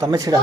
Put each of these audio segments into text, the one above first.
तमें छिड़ा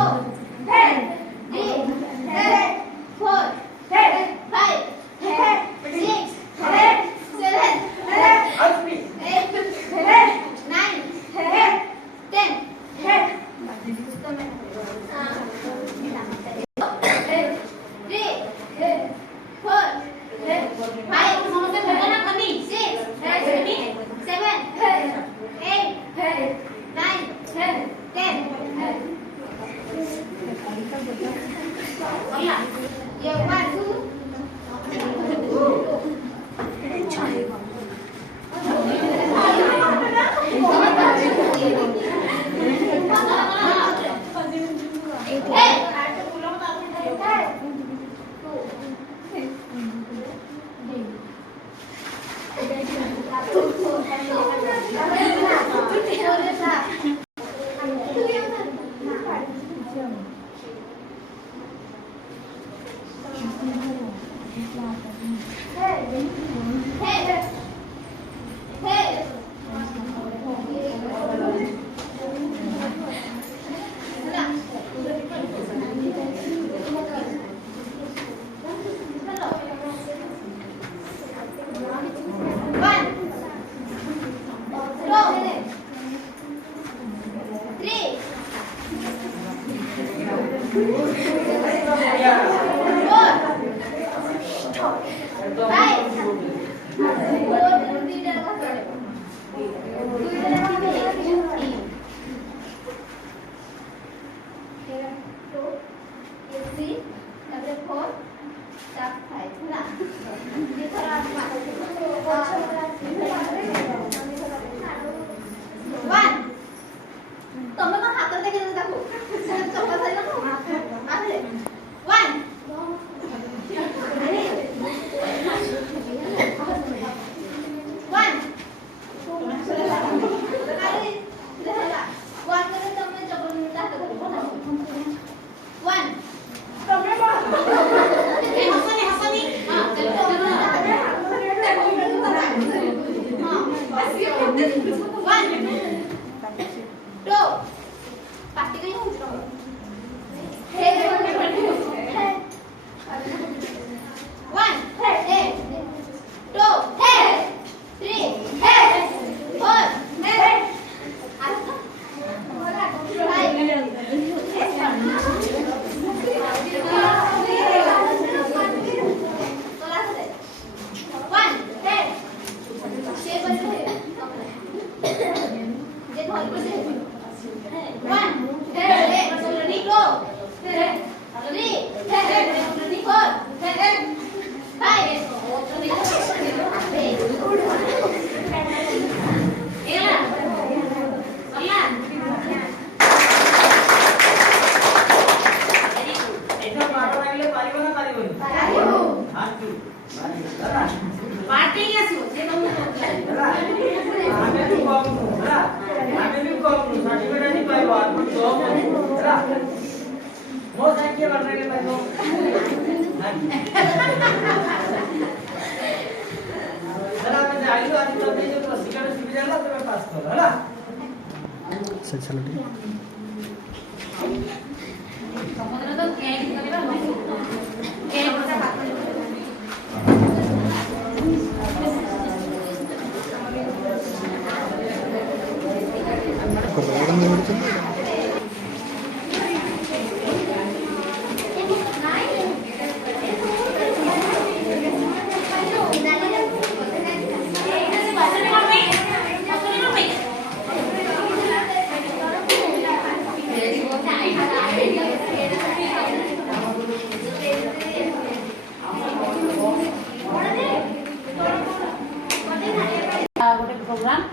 प्रोग्राम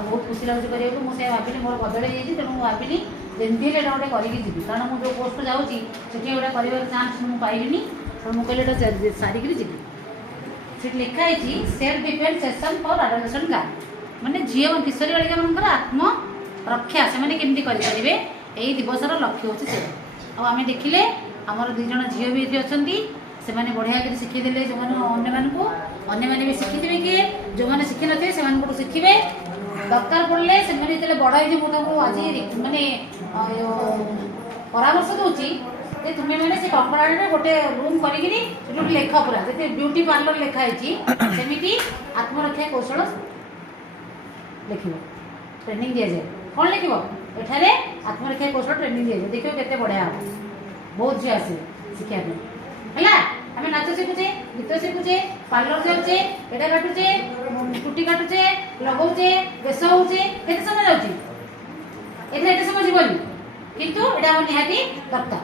बहुत खुशी लगे करा मुझे भाविनी मोर बदल जाइए तेणु भाविनी जमी गोटे करके कारण मुझे जो पोस्ट जाऊँगी गोटे कर चान्स मुझे पाइबी तो मुझे सारिक जी से लिखाई self defence session for adolescent girl माने झील किशोरी बालिका मान आत्म रक्षा से केमती करेंगे यही दिवसर लक्ष्य हूँ से आम देखिले आमर दुई जन झील भी ये अच्छा से बढ़िया कर शिखीदे जो मैंने भी शिखी किए जो मैंने शिखी थे से शिखे दरकार पड़े से बड़ आज मानने परामर्श दूची जे तुम मैंने से कंकड़ाहाड़ गोटे रूम करी लेख पूरा जैसे ब्यूटी पार्लर लिखाई सेमती आत्मरक्षा कौशल लिख ट्रेनिंग दि जाए कौन लिख एठारे आत्मरक्षा कौशल ट्रेनिंग दि जाए देखिए केते बढ़िया हम बहुत झी आसे शिखापी है आम नाच शिखुचे गीत शिखुचे पार्लर जाऊे एटा काटुचे चुटी काटुचे लगौचे बेस होचे केते समय जाऊँगी एटे समय जीवन किंतु एटा हम निहाती दरकार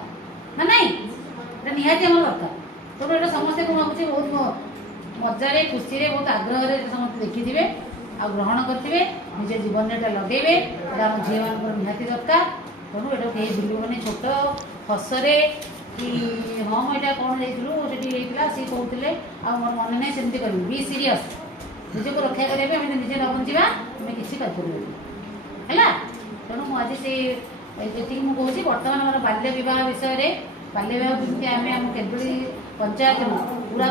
ना नहीं एटा निहाती हम दरकार तो एटा समस्ते को भावुचे बहुत मजारे खुशी बहुत आग्रह समस्त देखिथे आ ग्रहण करेंगे निजे जीवन में लगे आम झी मान निहाती दरकार तेणु एटा कहीं भूलबनी छोट हसरे कि हाँ मुझे कौन जाइलु सी कहते मोर मन नहीं सेमती कर बी सीरीयस निजक रक्षा करेंगे आम निजे न बचा आम किसी कर तेणु मुझे से जी मुझे बर्तमान मोर बाल्य विवाह विषय बाल्य विवाह जमी आम केन्दुली पंचायत पूरा